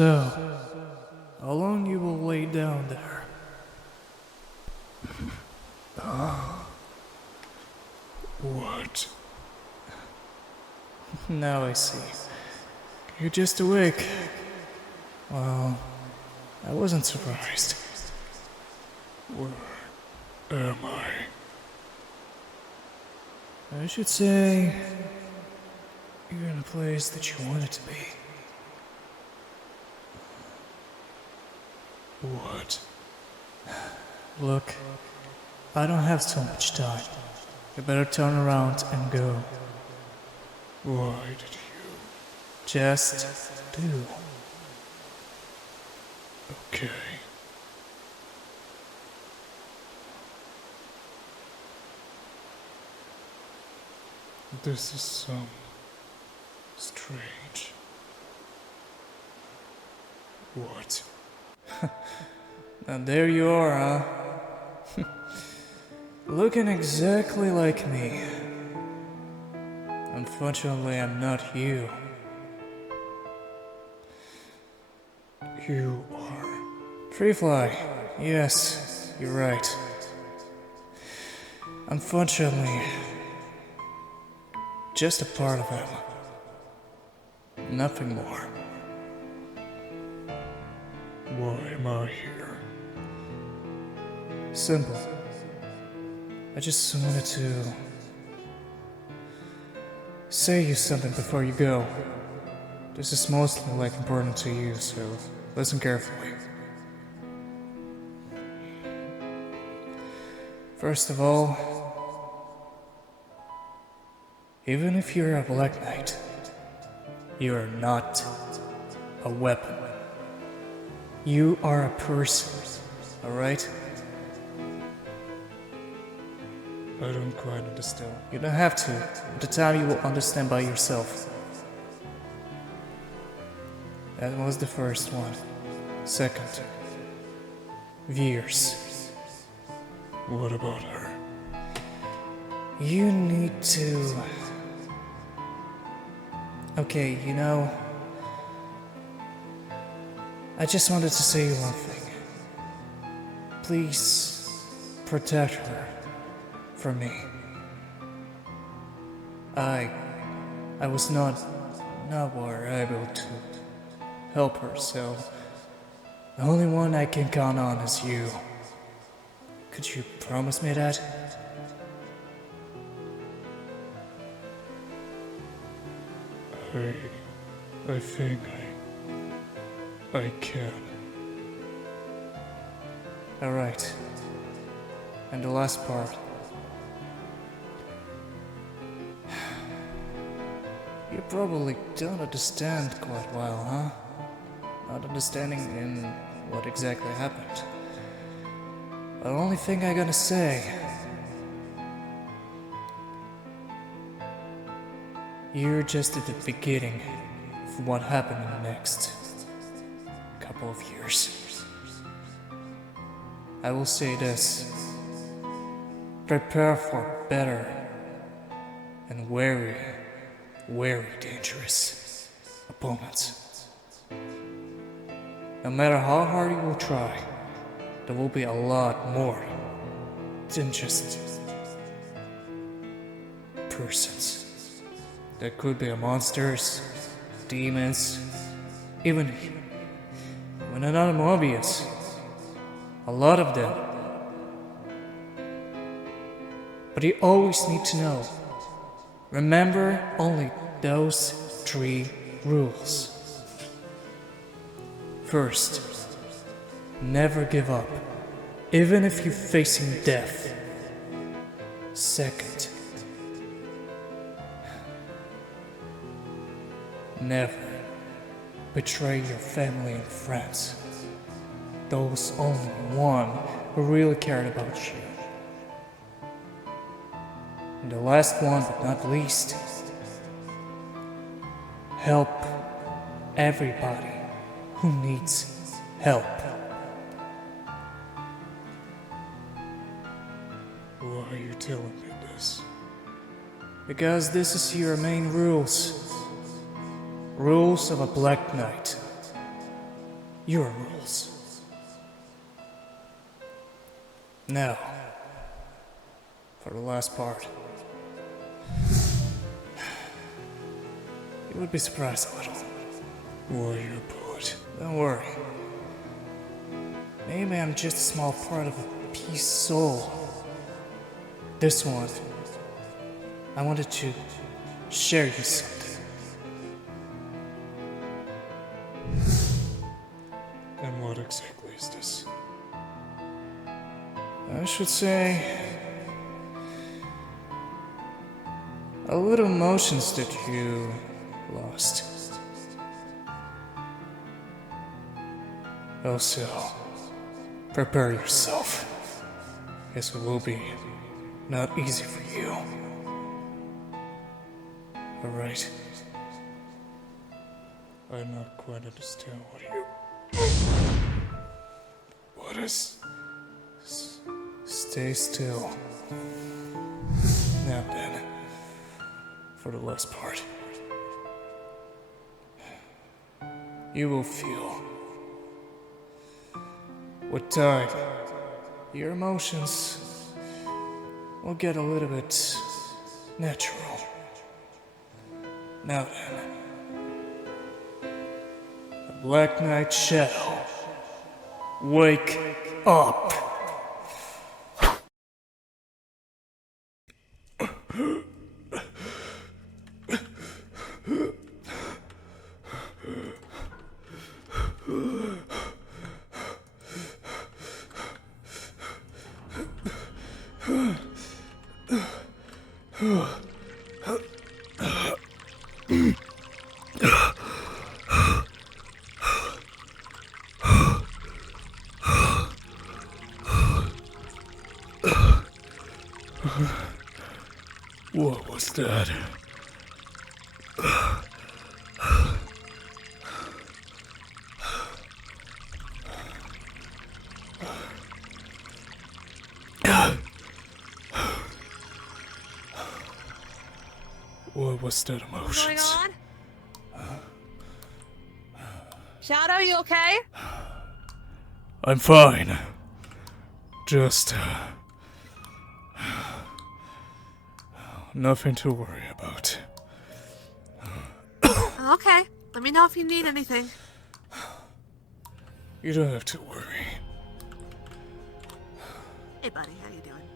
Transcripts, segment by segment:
So, how long you will lay down there? What? Now I see. You're just awake. Well, I wasn't surprised. Where am I? I should say, you're in a place that you wanted to be. What? Look, I don't have so much time. You better turn around and go. Why did you? Just do. Okay. This is strange. What? And there you are, huh? Looking exactly like me. Unfortunately, I'm not you. You are. Free fly. Yes, you're right. Unfortunately, just a part of him. Nothing more. Why am I here? Simple. I just wanted to say you something before you go. This is mostly like important to you, so listen carefully. First of all, even if you're a Black Knight, you are not a weapon. You are a person, alright? I don't quite understand. You don't have to. At the time you will understand by yourself. That was the first one. Second, Veers. What about her? You need to... Okay, you know... I just wanted to say one thing. Please protect her from me. I was not were able to help her, so the only one I can count on is you. Could you promise me that? I think I can. Alright. And the last part. You probably don't understand quite well, huh? Not understanding in what exactly happened. The only thing I gotta say... You're just at the beginning of what happened in the next couple of years. I will say this. Prepare for better and very dangerous opponents. No matter how hard you will try, there will be a lot more than just persons. There could be monsters, demons, even another Mobius. A lot of them. But you always need to know. Remember only those 3 rules. First, never give up, even if you're facing death. Second, never betray your family and friends. Those only one who really cared about you. And the last one but not least, help everybody who needs help. Why are you telling me this? Because this is your main rules. Rules of a Black Knight. your rules. Now, for the last part. You would be surprised a little. Warrior poet. Don't worry. Maybe I'm just a small part of a peace soul. This one, I wanted to share you something. And what exactly is this? I should say, a little emotions that you lost. Also, prepare yourself, as it will be not easy for you. Alright? I not quite understand what you... What is... Stay still. Now then, for the last part. You will feel. With time, your emotions will get a little bit natural. Now then, the Black Knight shall wake up. What was that? What was that emotion? What's going on? Shadow, you okay? I'm fine. Just... nothing to worry about. Okay. Let me know if you need anything. You don't have to worry. Hey, buddy, how you doing?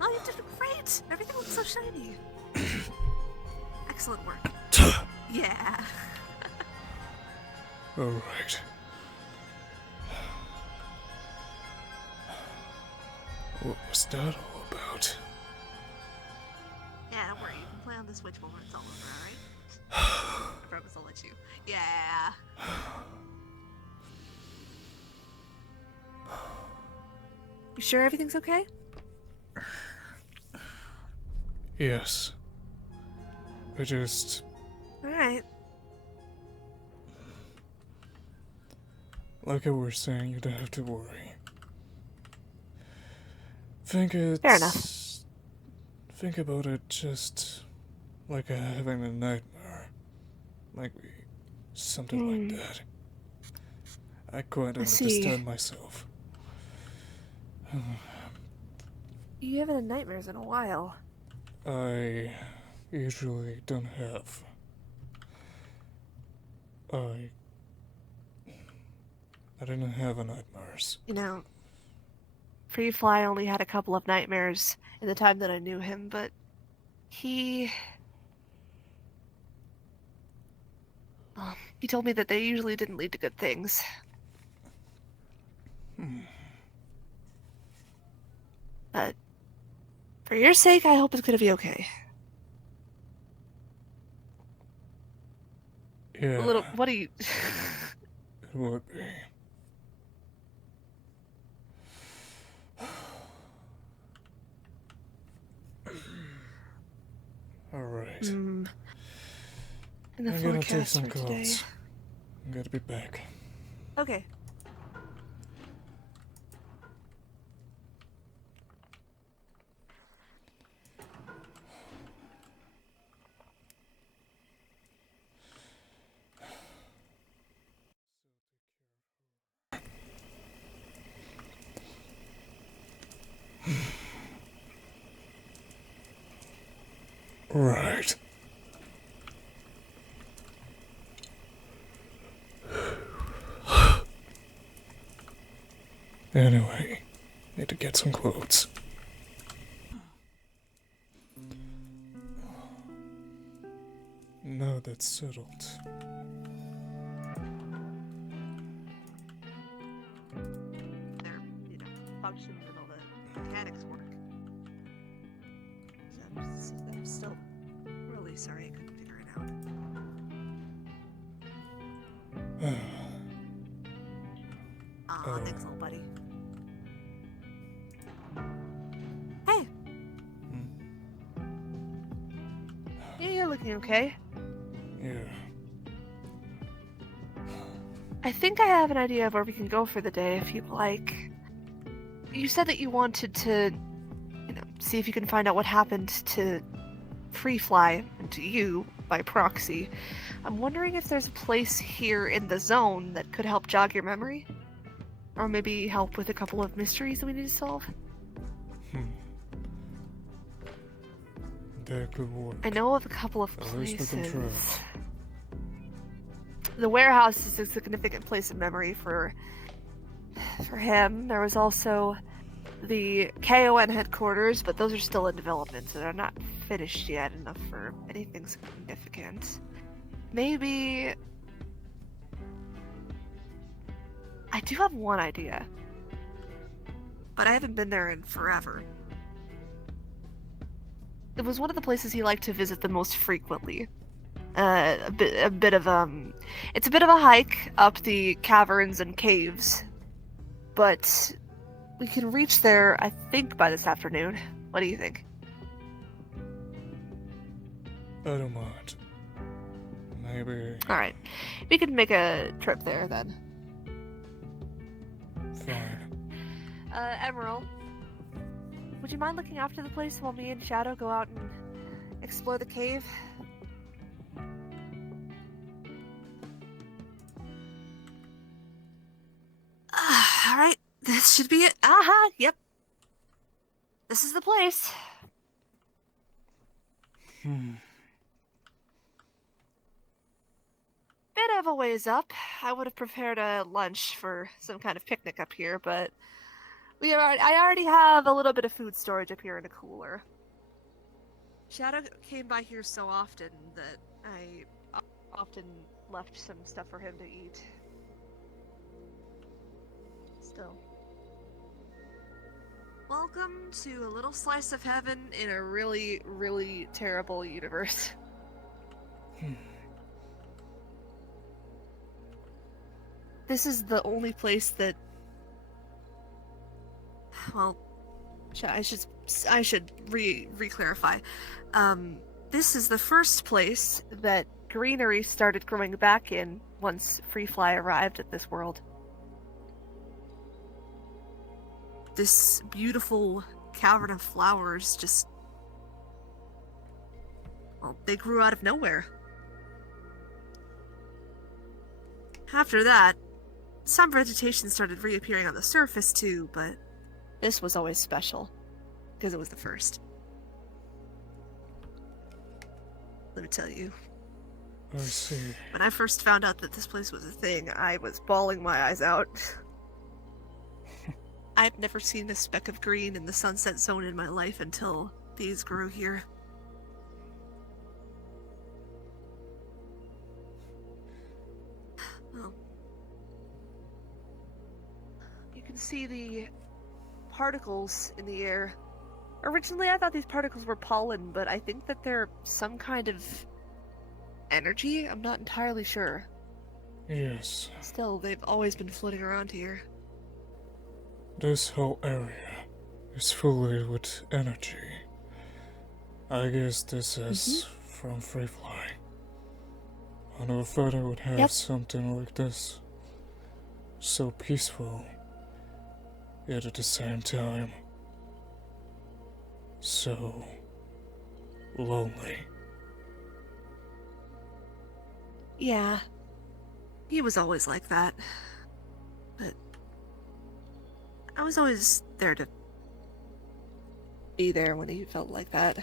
Oh, you did great. Everything looks so shiny. Excellent work. Yeah. Alright. What was that all about? Yeah, don't worry. You can play on the Switch when it's all over, alright? I promise I'll let you. Yeah. You sure everything's okay? Yes. I just... Alright. Like I was saying, you don't have to worry. Think it's... Fair enough. Think about it just like having a nightmare. Like something like that. I quite I see. understand myself. You haven't had nightmares in a while. I usually don't have. I didn't have a nightmares. You know, Free Fly only had a couple of nightmares in the time that I knew him, but he told me that they usually didn't lead to good things. But for your sake, I hope it's gonna be okay. Yeah, A little. What do you? it would be. Alright. And the I'm gonna take forecast some for today. calls. I'm gonna be back. Okay. Right. Anyway, need to get some clothes. Now that's settled. Their, functions and all the mechanics work. So I'm still really sorry I couldn't figure it out. Aw, thanks, little buddy. Hey! Yeah, you're looking okay. Yeah. I think I have an idea of where we can go for the day if you'd like. You said that you wanted to, see if you can find out what happened to Free Fly and to you by proxy. I'm wondering if there's a place here in the zone that could help jog your memory? Or maybe help with a couple of mysteries that we need to solve? That could work. I know of a couple of At least we can try. places. The warehouse is a significant place of memory for him. There was also the KON headquarters, but those are still in development, so they're not finished yet enough for anything significant. Maybe... I do have one idea. But I haven't been there in forever. It was one of the places he liked to visit the most frequently. It's a bit of a hike up the caverns and caves, but we can reach there, I think, by this afternoon. What do you think? I don't mind. Maybe. Alright, we can make a trip there then. Fine. Emerald, would you mind looking after the place while me and Shadow go out and explore the cave? Alright, this should be it. Aha, yep. This is the place. Bit of a ways up. I would have prepared a lunch for some kind of picnic up here, but I already have a little bit of food storage up here in a cooler. Shadow came by here so often that I often left some stuff for him to eat. Still. Welcome to a little slice of heaven in a really, really terrible universe. This is the only place that... Well, I should re-clarify. This is the first place that greenery started growing back in once Free Fly arrived at this world. This beautiful cavern of flowers just... Well, they grew out of nowhere. After that, some vegetation started reappearing on the surface too, but this was always special, because it was the first. Let me tell you. I see. When I first found out that this place was a thing, I was bawling my eyes out. I've never seen a speck of green in the sunset zone in my life until these grew here. Well, you can see the particles in the air. Originally, I thought these particles were pollen, but I think that they're some kind of energy? I'm not entirely sure. Yes. Still, they've always been floating around here. This whole area is filled with energy. I guess this is from Free Fly. I never thought I would have something like this. So peaceful, yet at the same time, so lonely. Yeah. He was always like that. But I was always there to be there when he felt like that.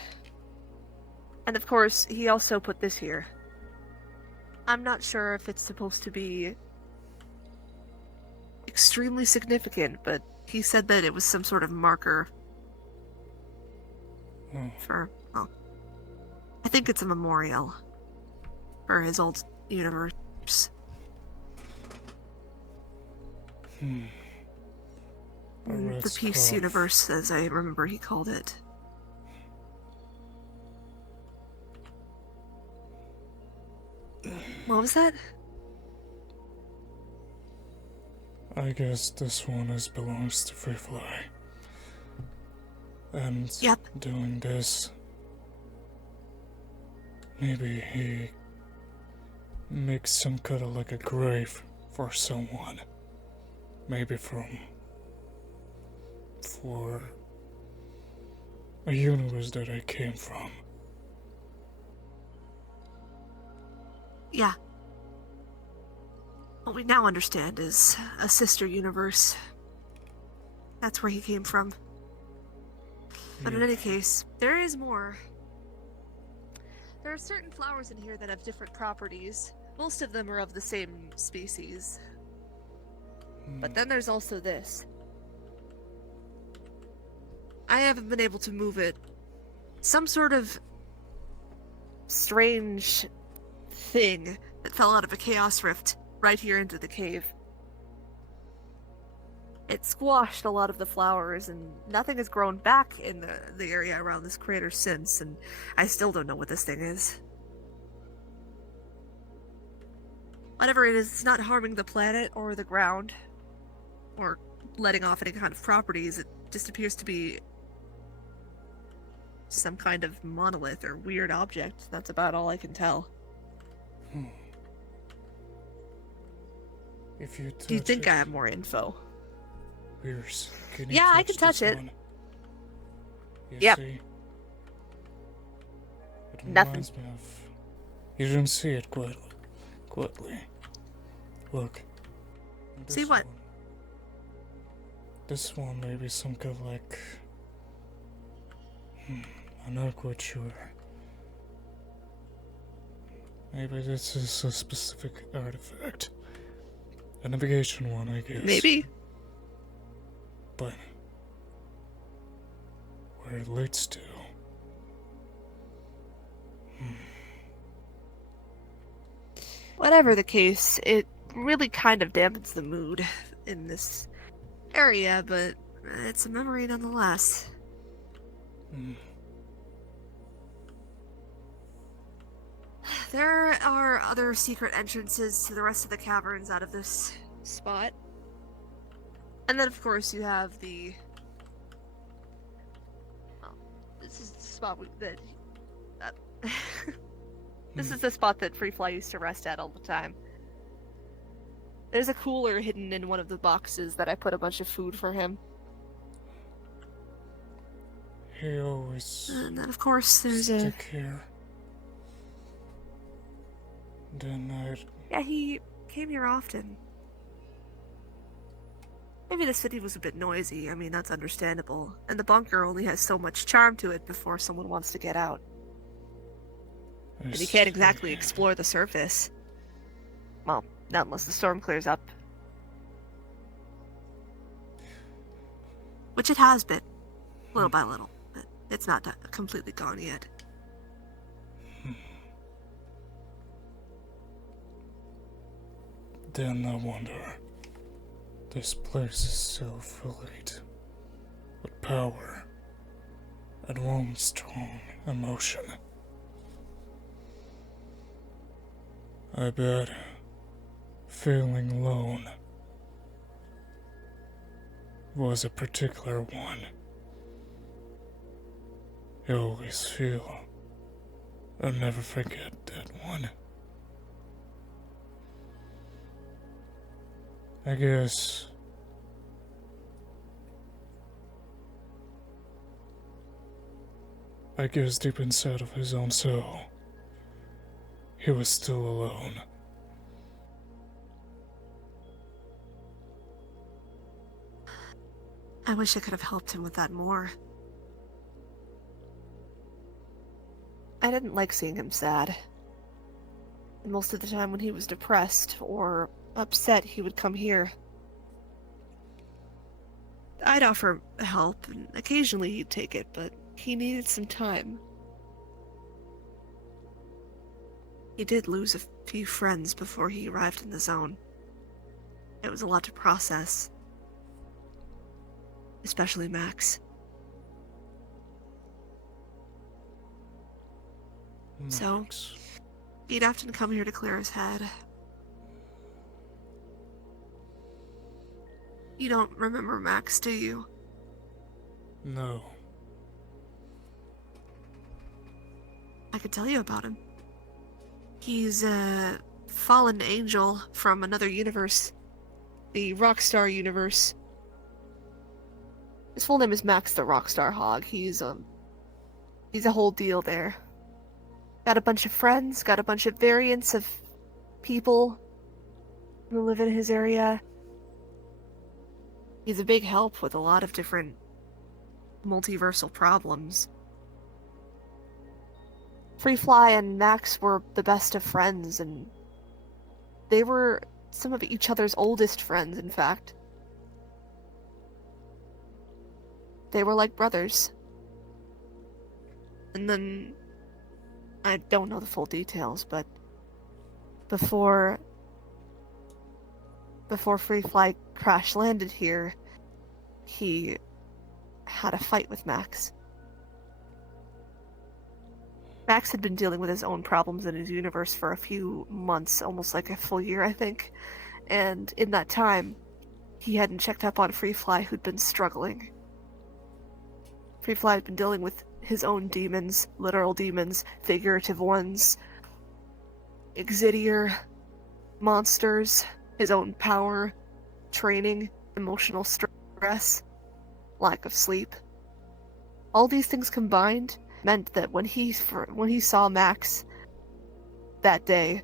And of course, he also put this here. I'm not sure if it's supposed to be extremely significant, but he said that it was some sort of marker Oh, for, well, I think it's a memorial for his old universe. a red The Peace scarf. Universe, as I remember he called it. What was that? I guess this one belongs to Free Fly. And Yep. doing this, maybe he makes some kind of like a grave for someone. Maybe for a universe that I came from. Yeah. What we now understand is a sister universe. That's where he came from. But in Yeah. any case, there is more. There are certain flowers in here that have different properties. Most of them are of the same species. But then there's also this. I haven't been able to move it. Some sort of strange thing that fell out of a chaos rift right here into the cave. It squashed a lot of the flowers, and nothing has grown back in the area around this crater since, and I still don't know what this thing is. Whatever it is, it's not harming the planet or the ground, or letting off any kind of properties. It just appears to be some kind of monolith or weird object. That's about all I can tell. If you touch Do you think it, I have more info? Veers, can you Yeah, touch I can touch this it. one? You Yep. see? It Nothing. reminds me of... You didn't see it quietly. Look. See This what? one. This one may be some kind of like... I'm not quite sure. Maybe this is a specific artifact. A navigation one, I guess. Maybe. But... where it leads to... Whatever the case, it really kind of dampens the mood in this area, but it's a memory nonetheless. There are other secret entrances to the rest of the caverns out of this spot. And then, of course, you have the... Well, this is the spot that... This is the spot that Free Fly used to rest at all the time. There's a cooler hidden in one of the boxes that I put a bunch of food for him. He always... And then, of course, there's a... stick here. Then I'd... Yeah, he came here often. Maybe the city was a bit noisy. I mean, that's understandable. And the bunker only has so much charm to it before someone wants to get out. And you can't exactly explore the surface. Well, not unless the storm clears up. Which it has been. Little by little. But it's not completely gone yet. Then I wonder, this place is so filled with power and one strong emotion. I bet feeling alone was a particular one. You always feel, I'll never forget that one. I guess deep inside of his own soul, he was still alone. I wish I could have helped him with that more. I didn't like seeing him sad. And most of the time when he was depressed or upset, he would come here. I'd offer help, and occasionally he'd take it, but he needed some time. He did lose a few friends before he arrived in the zone. It was a lot to process. Especially Max. So, Max. he'd often come here to clear his head. You don't remember Max, do you? No. I could tell you about him. He's a fallen angel from another universe. The Rockstar universe. His full name is Max the Rockstar Hog. He's a whole deal there. Got a bunch of friends, got a bunch of variants of people who live in his area. He's a big help with a lot of different multiversal problems. Freefly and Max were the best of friends, and they were some of each other's oldest friends, in fact. They were like brothers. And then, I don't know the full details, but before Freefly crash landed here, he had a fight with Max. Max had been dealing with his own problems in his universe for a few months, almost like a full year, I think. And in that time, he hadn't checked up on Freefly, who'd been struggling. Freefly had been dealing with his own demons, literal demons, figurative ones, Exidier, monsters, his own power, training, emotional stress, lack of sleep. All these things combined meant that when he saw Max that day,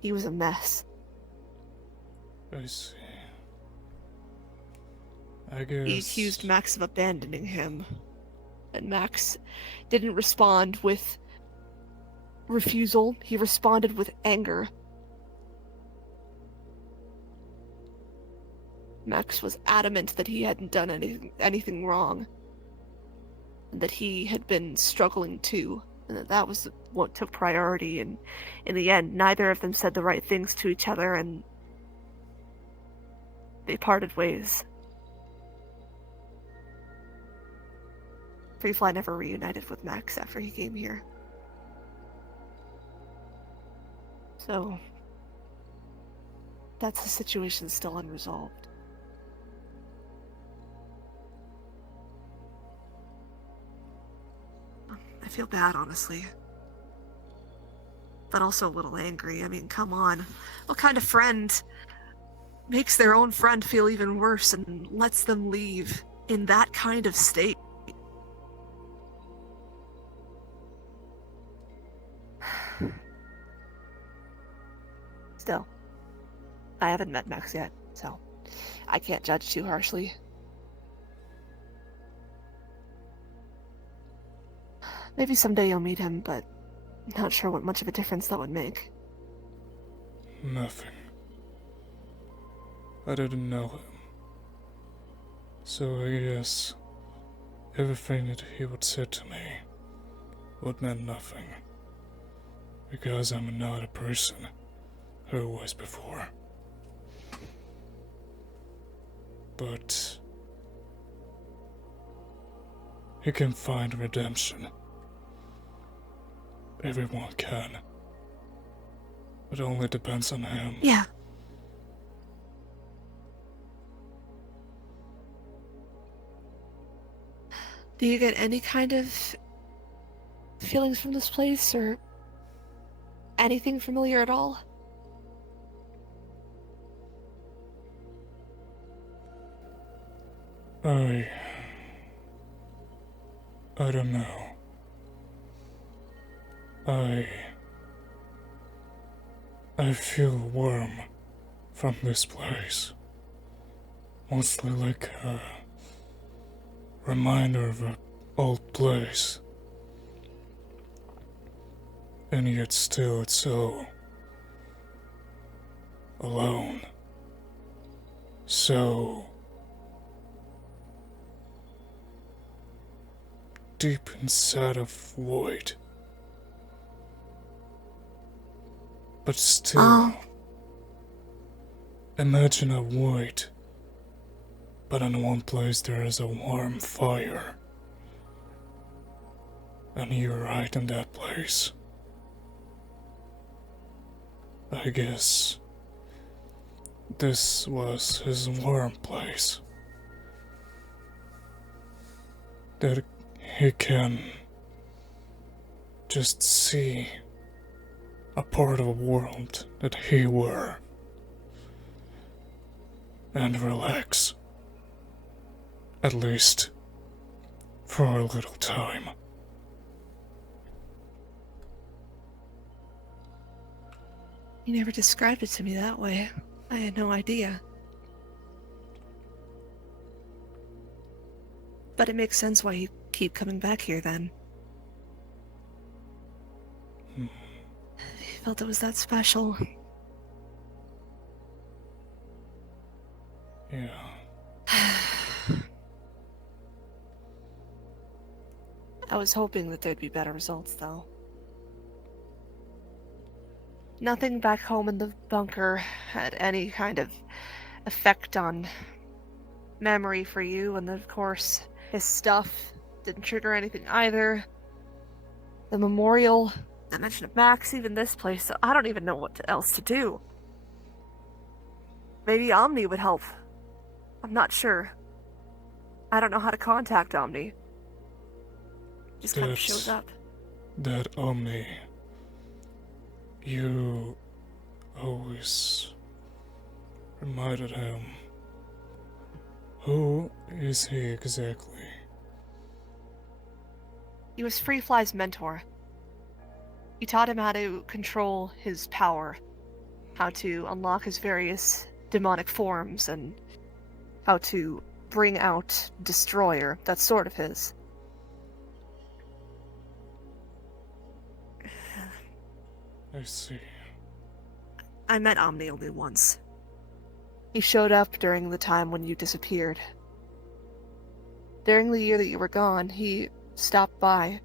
he was a mess. I see. I guess... He accused Max of abandoning him, and Max didn't respond with refusal, he responded with anger. Max was adamant that he hadn't done anything wrong, and that he had been struggling too, and that was what took priority, and in the end, neither of them said the right things to each other, and they parted ways. Freefly never reunited with Max after he came here. So, that's the situation still unresolved. I feel bad, honestly. But also a little angry. I mean, come on. What kind of friend makes their own friend feel even worse and lets them leave in that kind of state? Still, I haven't met Max yet, so I can't judge too harshly. Maybe someday you'll meet him, but not sure what much of a difference that would make. Nothing. I didn't know him. So I guess everything that he would say to me would mean nothing. Because I'm not a person who was before. But he can find redemption. Everyone can. It only depends on him. Yeah. Do you get any kind of feelings from this place, or anything familiar at all? I don't know. I feel warm from this place. Mostly like a reminder of an old place. and yet still it's so alone. So deep inside of void. But still, Oh. imagine a void, but in one place there is a warm fire. And you're right in that place. I guess this was his warm place. That he can just see a part of a world that he were and relax. At least for a little time. You never described it to me that way. I had no idea. But it makes sense why you keep coming back here then. You felt it was that special. Yeah. I was hoping that there'd be better results, though. Nothing back home in the bunker had any kind of effect on memory for you, and of course, his stuff didn't trigger anything either. The memorial, I mentioned of Max, even this place, so I don't even know what else to do. Maybe Omni would help. I'm not sure. I don't know how to contact Omni. Just kind of shows up. That Omni, you always reminded him. Who is he exactly? He was Freefly's mentor. He taught him how to control his power, how to unlock his various demonic forms, and how to bring out Destroyer. That's sort of his. I see. I met Omni only once. He showed up during the time when you disappeared. During the year that you were gone, he stopped by,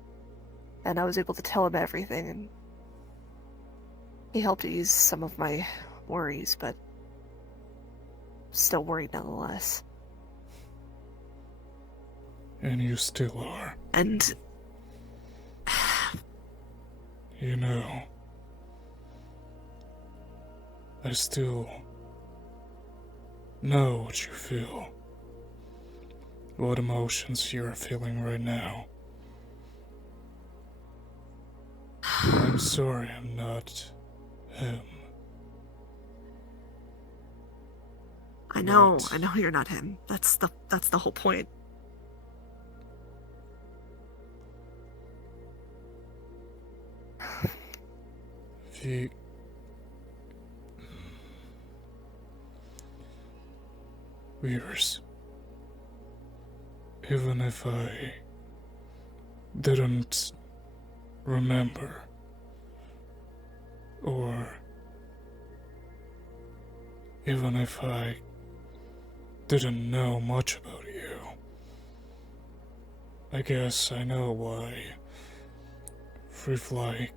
and I was able to tell him everything, and he helped ease some of my worries, but still worried nonetheless. And you still are. And You know, I still know what you feel. What emotions you're feeling right now. I'm sorry I'm not him. I know But you're not him. That's the whole point. If Veers, even if I didn't remember, or even if I didn't know much about you, I guess I know why Freefly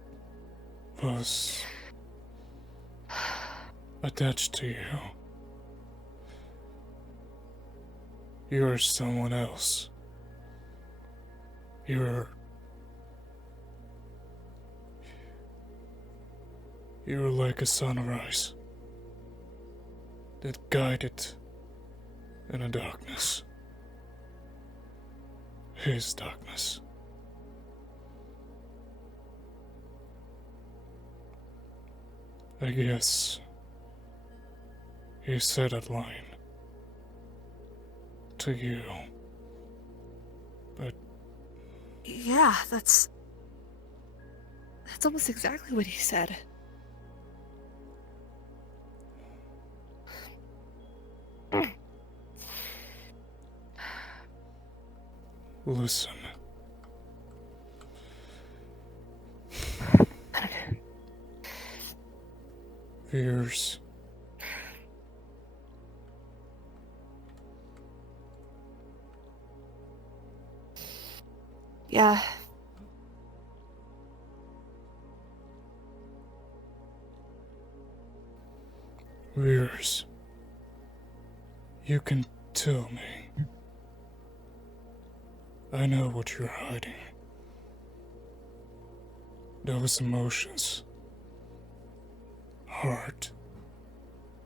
was attached to you. You're someone else. You're like a sunrise that guided in a darkness. His darkness. I guess he said that line to you, but Yeah, that's almost exactly what he said. listen. Veers. Yeah. Veers. You can tell me. I know what you're hiding. Those emotions. Hard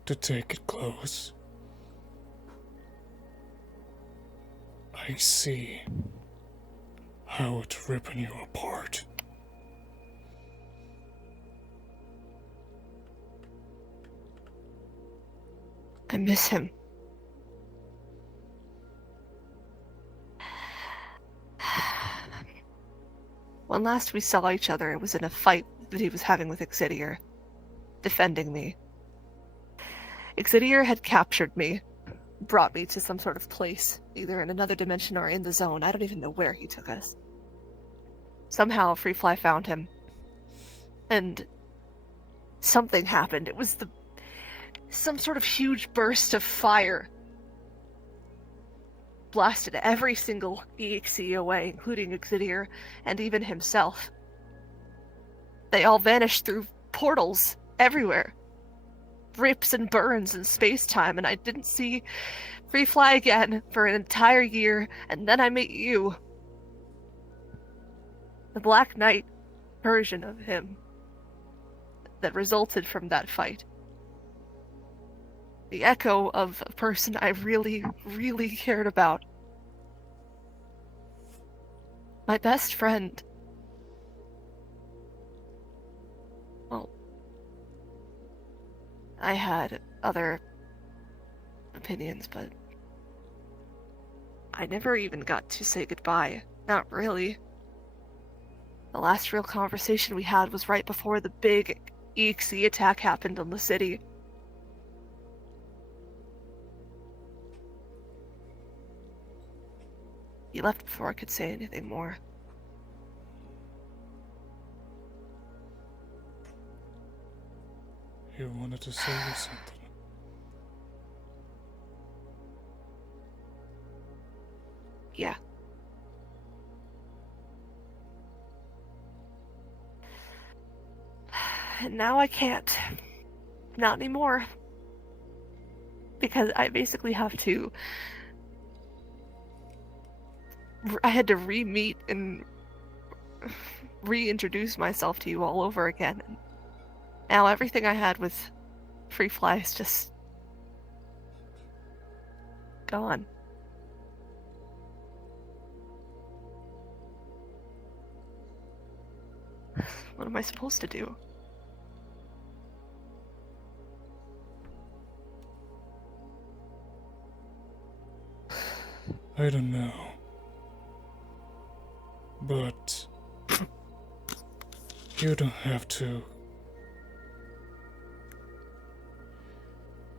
to take it close. I see how it's ripping you apart. I miss him. When last we saw each other, it was in a fight that he was having with Exidier, defending me. Exidier had captured me, brought me to some sort of place, either in another dimension or in the zone. I don't even know where he took us. Somehow, Freefly found him. And something happened. It was some sort of huge burst of fire. Blasted every single EXE away, including Exidier and even himself. They all vanished through portals everywhere. Rips and burns in space-time, and I didn't see Freefly again for an entire year, and then I met you. The Black Knight version of him that resulted from that fight. The echo of a person I really, really cared about. My best friend. Well, I had other opinions, but I never even got to say goodbye. Not really. The last real conversation we had was right before the big EXE attack happened on the city. He left before I could say anything more. You wanted to say something. Yeah. And now I can't. Not anymore. Because I basically have to... I had to re-meet and reintroduce myself to you all over again. Now everything I had with Freefly is just... gone. What am I supposed to do? I don't know. But you don't have to.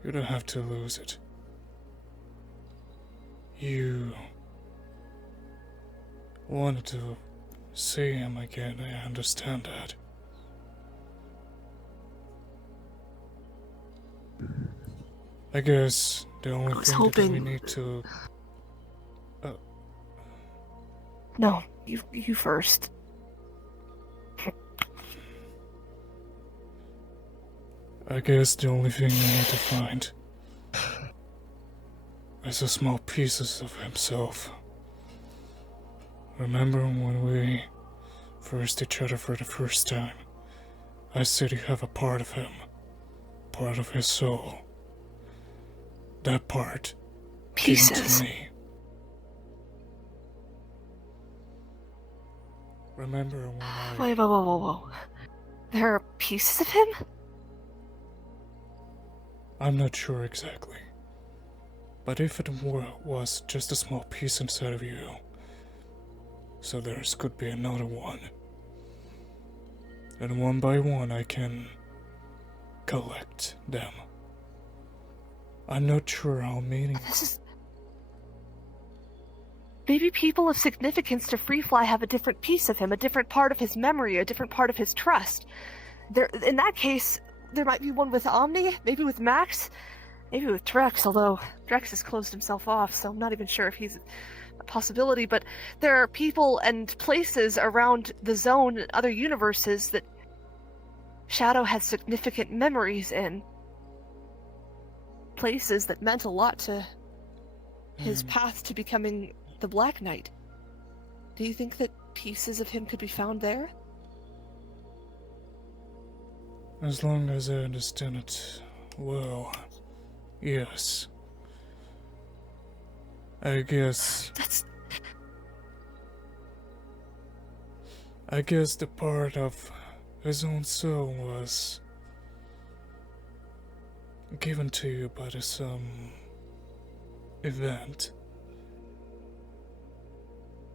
You don't have to lose it. You wanted to see him again, I understand that. I guess the only thing that we need to... No, you first. I guess the only thing we need to find is the small pieces of himself. Remember when we faced each other for the first time? I said you have a part of him, part of his soul. That part Pieces. came to me. Remember when I... Wait, whoa. There are pieces of him? I'm not sure exactly. But if it was just a small piece inside of you, so there could be another one. And one by one I can collect them. I'm not sure how meaning... This is... Maybe people of significance to Freefly have a different piece of him, a different part of his memory, a different part of his trust. In that case, there might be one with Omni, maybe with Max, maybe with Drex, although Drex has closed himself off, so I'm not even sure if he's a possibility. But there are people and places around the zone and other universes that Shadow has significant memories in. Places that meant a lot to his path to becoming the Black Knight. Do you think that pieces of him could be found there? As long as I understand it well, yes. I guess the part of his own soul was given to you by some event.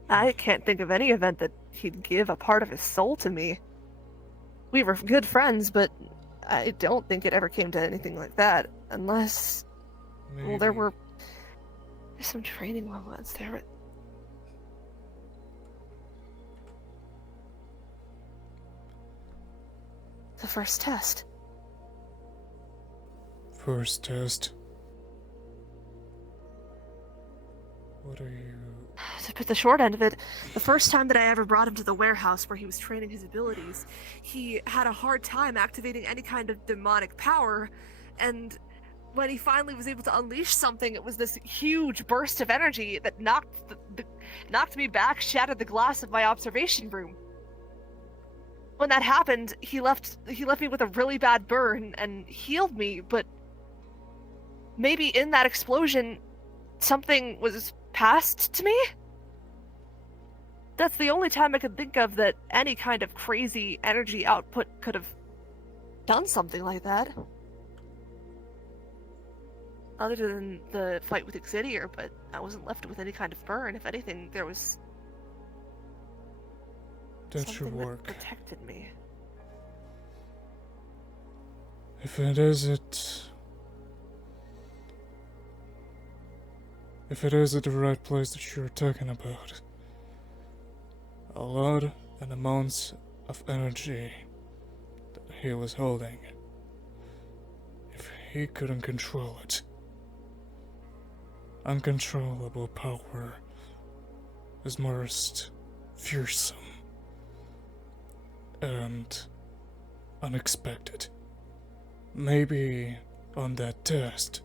I can't think of any event that he'd give a part of his soul to me. We were good friends, but I don't think it ever came to anything like that. Unless... Maybe. Well, there's some training moments there, but... The first test. First test? What are you... To put the short end of it, the first time that I ever brought him to the warehouse where he was training his abilities, he had a hard time activating any kind of demonic power, and when he finally was able to unleash something, it was this huge burst of energy that knocked me back, shattered the glass of my observation room. When that happened, he left me with a really bad burn and healed me, but maybe in that explosion, something was passed to me? That's the only time I could think of that any kind of crazy energy output could have done something like that. Other than the fight with Exidior, but I wasn't left with any kind of burn. If anything, there was that should something work. that protected me. If it is at the right place that you're talking about, a lot and amounts of energy that he was holding, if he couldn't control it, uncontrollable power is most fearsome and unexpected. Maybe on that test,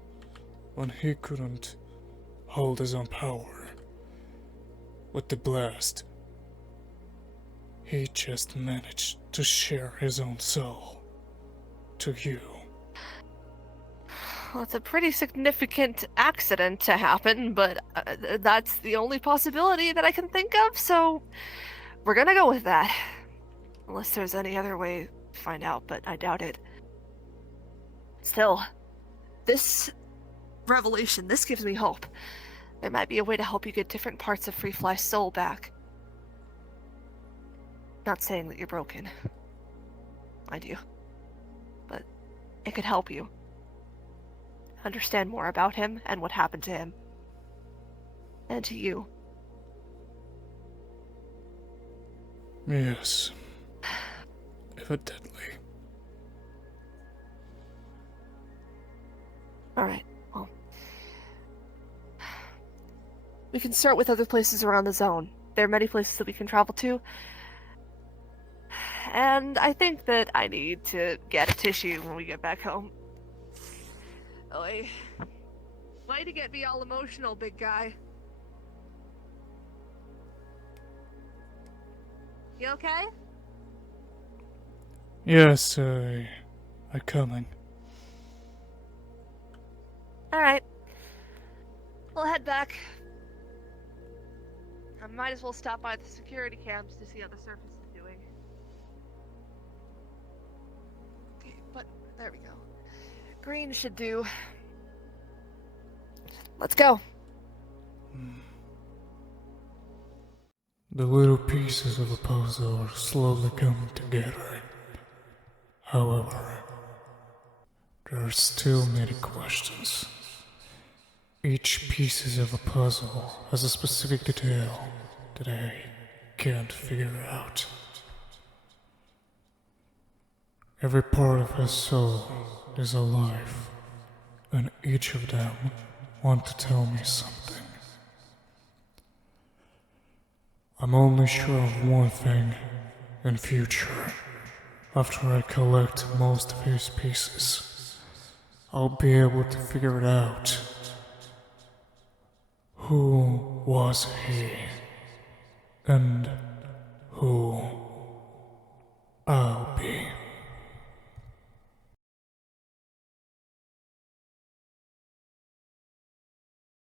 when he couldn't hold his own power with the blast, he just managed to share his own soul to you. Well, it's a pretty significant accident to happen, but that's the only possibility that I can think of, so we're gonna go with that. Unless there's any other way to find out, but I doubt it. Still, this revelation, this gives me hope. There might be a way to help you get different parts of Free Fly's soul back. Not saying that you're broken. Mind you. But it could help you understand more about him and what happened to him. And to you. Yes. Evidently. Alright, well. We can start with other places around the zone. There are many places that we can travel to. And I think that I need to get a tissue when we get back home. Oy. Way to get me all emotional, big guy. You okay? Yes, I'm coming. Alright. We'll head back. I might as well stop by the security cams to see how the surface is doing. Okay, but there we go. Green should do. Let's go. The little pieces of a puzzle are slowly coming together. However, there are still many questions. Each piece of a puzzle has a specific detail that I can't figure out. Every part of his soul is alive, and each of them want to tell me something. I'm only sure of one thing. In future, after I collect most of his pieces, I'll be able to figure it out. Who was he? And who I'll be.